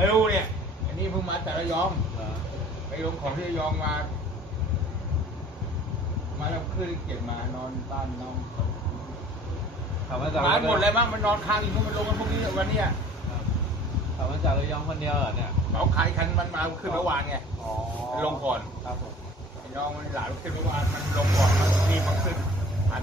ไม่รู้เนี่ยอันนี้เพิ่งมาแต่ระยอง เหรอ ไปลงของที่ระยองมาแล้วขึ้นเก็บมานอนบ้านน้อง ขับมาจาก มาหมดเลยมั้งมันนอนค้างอยู่พวกมันลงกันพวกนี้วันเนี้ย ขับมาจากระยองคนเดียวเหรอเนี่ย เขาขายคันมันมาขึ้นเมื่อวานไง อ๋อ ลงก่อน ครับผม ไอ้น้องมันหลานขึ้นเมื่อวานมันลงก่อนมันรีบมาขึ้นทัน